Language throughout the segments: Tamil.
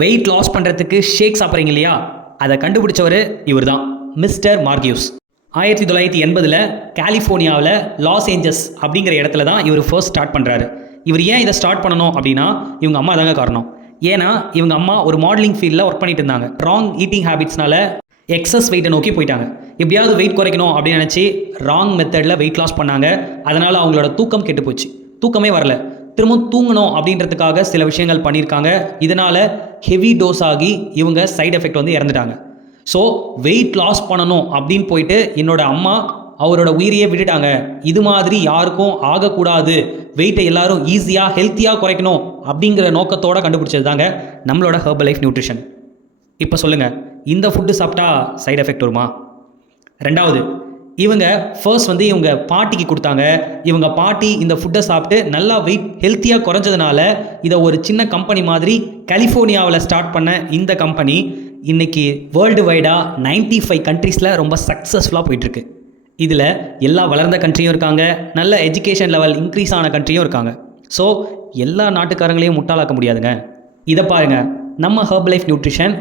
வெயிட் லாஸ் பண்ணுறதுக்கு ஷேக் சாப்பிட்றீங்க இல்லையா, அதை கண்டுபிடிச்சவர் இவர் தான், மிஸ்டர் மார்கியூஸ். 1980 கலிஃபோர்னியாவில் லாஸ் ஏஞ்சல்ஸ் அப்படிங்கிற இடத்துல தான் இவர் ஃபர்ஸ்ட் ஸ்டார்ட் பண்ணுறாரு. இவர் ஏன் இதை ஸ்டார்ட் பண்ணணும் அப்படின்னா இவங்க அம்மா தாங்க காரணம். ஏன்னா இவங்க அம்மா ஒரு மாடலிங் ஃபீல்டில் ஒர்க் பண்ணிட்டு இருந்தாங்க. ராங் ஈட்டிங் ஹேபிட்ஸ்னால எக்ஸஸ் வெயிட்டை நோக்கி போயிட்டாங்க. எப்படியாவது வெயிட் குறைக்கணும் அப்படின்னு நினச்சி ராங் மெத்தடில் வெயிட் லாஸ் பண்ணாங்க. அதனால் அவங்களோட தூக்கம் கெட்டு போச்சு, தூக்கமே வரல. திரும்பவும் தூங்கணும் அப்படின்றதுக்காக சில விஷயங்கள் பண்ணியிருக்காங்க. இதனால் ஹெவி டோஸ் ஆகி இவங்க சைடு எஃபெக்ட் வந்து இறந்துட்டாங்க. ஸோ வெயிட் லாஸ் பண்ணணும் அப்படின்னு போயிட்டு என்னோட அம்மா அவரோட உயிரையே விட்டுட்டாங்க. இது மாதிரி யாருக்கும் ஆகக்கூடாது, வெயிட்டை எல்லாரும் ஈஸியாக ஹெல்த்தியாக குறைக்கணும் அப்படிங்கிற நோக்கத்தோடு கண்டுபிடிச்சது தாங்க நம்மளோட ஹெர்பல் லைஃப் நியூட்ரிஷன். இப்போ சொல்லுங்கள், இந்த ஃபுட்டு சாப்பிட்டா சைடு எஃபெக்ட் வருமா? ரெண்டாவது, இவங்க ஃபர்ஸ்ட் வந்து இவங்க பாட்டிக்கு கொடுத்தாங்க. இவங்க பாட்டி இந்த ஃபுட்டை சாப்பிட்டு நல்லா வெயிட் ஹெல்த்தியாக குறைஞ்சதுனால இதை ஒரு சின்ன கம்பெனி மாதிரி கலிஃபோர்னியாவில் ஸ்டார்ட் பண்ண இந்த கம்பெனி இன்றைக்கி வேர்ல்டு வைடாக 95 கண்ட்ரீஸில் ரொம்ப சக்ஸஸ்ஃபுல்லாக போயிட்டுருக்கு. இதில் எல்லா வளர்ந்த கண்ட்ரியும் இருக்காங்க, நல்ல எஜுகேஷன் லெவல் இன்க்ரீஸ் ஆன கண்ட்ரியும் இருக்காங்க. ஸோ எல்லா நாட்டுக்காரங்களையும் முட்டாளாக்க முடியாதுங்க. இதை பாருங்கள், நம்ம ஹெர்பல் லைஃப் நியூட்ரிஷன்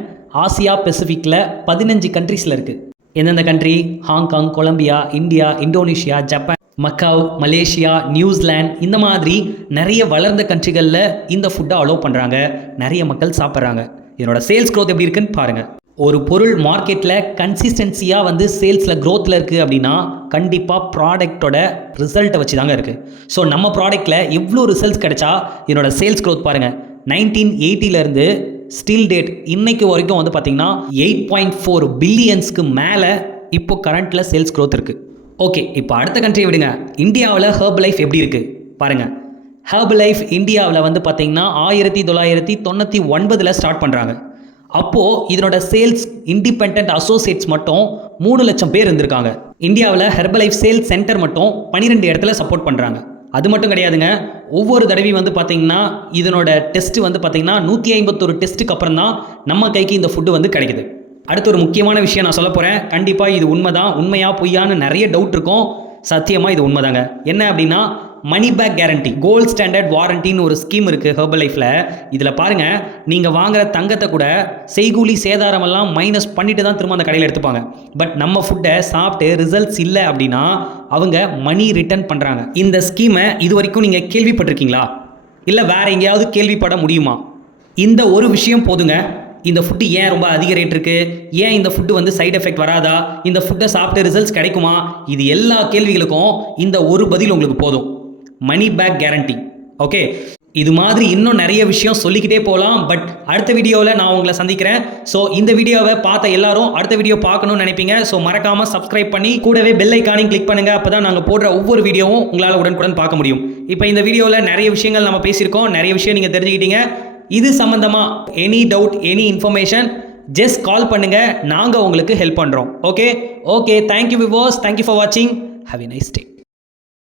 ஆசியா பெசிஃபிக்கில் 15 கண்ட்ரீஸில் இருக்குது. எந்தெந்த country? Hong Kong, Colombia, India, Indonesia, Japan, Macau, Malaysia, New Zealand, இந்த மாதிரி நிறைய வளர்ந்த கண்ட்ரிகளில் இந்த ஃபுட்டை அலோவ் பண்ணுறாங்க. நிறைய மக்கள் சாப்பிட்றாங்க. இதனோட சேல்ஸ் க்ரோத் எப்படி இருக்குன்னு பாருங்கள். ஒரு பொருள் மார்க்கெட்டில் கன்சிஸ்டன்சியாக வந்து சேல்ஸில் க்ரோத்தில் இருக்குது அப்படின்னா கண்டிப்பாக ப்ராடக்டோட ரிசல்ட்டை வச்சு தாங்க இருக்குது. ஸோ நம்ம ப்ராடக்ட்டில் எவ்வளோ ரிசல்ட்ஸ் கிடைச்சா இதனோட சேல்ஸ் க்ரோத் பாருங்கள். 1980 ஸ்டில் டேட் இன்னைக்கு வரைக்கும் வந்து பார்த்திங்கன்னா 8.4 பில்லியன்ஸ்க்கு மேலே இப்போ கரண்ட்டில் சேல்ஸ் க்ரோத் இருக்குது. ஓகே, இப்போ அடுத்த கண்ட்ரியை விடுங்க. இந்தியாவில் ஹெர்பல் லைஃப் எப்படி இருக்குது பாருங்கள். ஹெர்பல் லைஃப் இந்தியாவில் வந்து பார்த்திங்கன்னா 1999 ஸ்டார்ட் பண்ணுறாங்க. அப்போது இதனோட சேல்ஸ் இண்டிபெண்ட் அசோசியேட்ஸ் மட்டும் 3 லட்சம் பேர் இருந்திருக்காங்க. இந்தியாவில் ஹெர்பல் லைஃப் சேல்ஸ் சென்டர் மட்டும் 12 இடத்துல சப்போர்ட் பண்ணுறாங்க. அது மட்டும் கிடையாதுங்க, ஒவ்வொரு தடவையும் வந்து பார்த்திங்கன்னா இதனோட டெஸ்ட்டு வந்து பார்த்திங்கன்னா 151 டெஸ்ட்டுக்கு அப்புறம் தான் நம்ம கைக்கு இந்த ஃபுட்டு வந்து கிடைக்குது. அடுத்து ஒரு முக்கியமான விஷயம் நான் சொல்ல போகிறேன். கண்டிப்பாக இது உண்மைதான். உண்மையா பொய்யான்னு நிறைய டவுட் இருக்கும். சத்தியமாக இது உண்மைதாங்க. என்ன அப்படின்னா money back guarantee, gold standard வாரண்டின்னு ஒரு ஸ்கீம் இருக்குது ஹெர்பல் லைஃப்பில். இதில் பாருங்கள், நீங்கள் வாங்குகிற தங்கத்தை கூட செய்கூலி சேதாரமெல்லாம் மைனஸ் பண்ணிட்டு தான் திரும்ப அந்த கடையில் எடுத்துப்பாங்க. பட் நம்ம ஃபுட்டை சாப்பிட்டு ரிசல்ட்ஸ் இல்லை அப்படின்னா அவங்க மணி ரிட்டர்ன் பண்ணுறாங்க. இந்த ஸ்கீமை இது வரைக்கும் நீங்கள் கேள்விப்பட்டிருக்கீங்களா? இல்லை வேறு எங்கேயாவது கேள்விப்பட முடியுமா? இந்த ஒரு விஷயம் போதுங்க. இந்த ஃபுட்டு ஏன் ரொம்ப அதிக ரேட் இருக்குது, ஏன் இந்த ஃபுட்டு வந்து சைடு எஃபெக்ட் வராதா, இந்த ஃபுட்டை சாப்பிட்டு ரிசல்ட்ஸ் கிடைக்குமா, இது எல்லா கேள்விகளுக்கும் இந்த ஒரு பதில் உங்களுக்கு போதும், மணி பேக் கேரண்டி. ஓகே, இது மாதிரி இன்னும் நிறைய விஷயம் சொல்லிக்கிட்டே போகலாம். பட் அடுத்த வீடியோவில் நான் உங்களை சந்திக்கிறேன். ஸோ இந்த வீடியோவை பார்த்த எல்லாரும் அடுத்த வீடியோ பார்க்கணும்னு நினைப்பீங்க. ஸோ மறக்காமல் சப்ஸ்கிரைப் பண்ணி கூடவே பெல் ஐக்கானையும் கிளிக் பண்ணுங்கள். அப்போ தான் நாங்கள் போடுற ஒவ்வொரு வீடியோவும் உங்களால் உடனுக்குடன் பார்க்க முடியும். இப்போ இந்த வீடியோவில் நிறைய விஷயங்கள் நம்ம பேசியிருக்கோம், நிறைய விஷயம் நீங்கள் தெரிஞ்சுக்கிட்டீங்க. இது சம்மந்தமாக any doubt, any information just call பண்ணுங்கள், நாங்கள் உங்களுக்கு ஹெல்ப் பண்ணுறோம். Okay, thank you viewers, thank you for வாட்சிங். Have a nice day.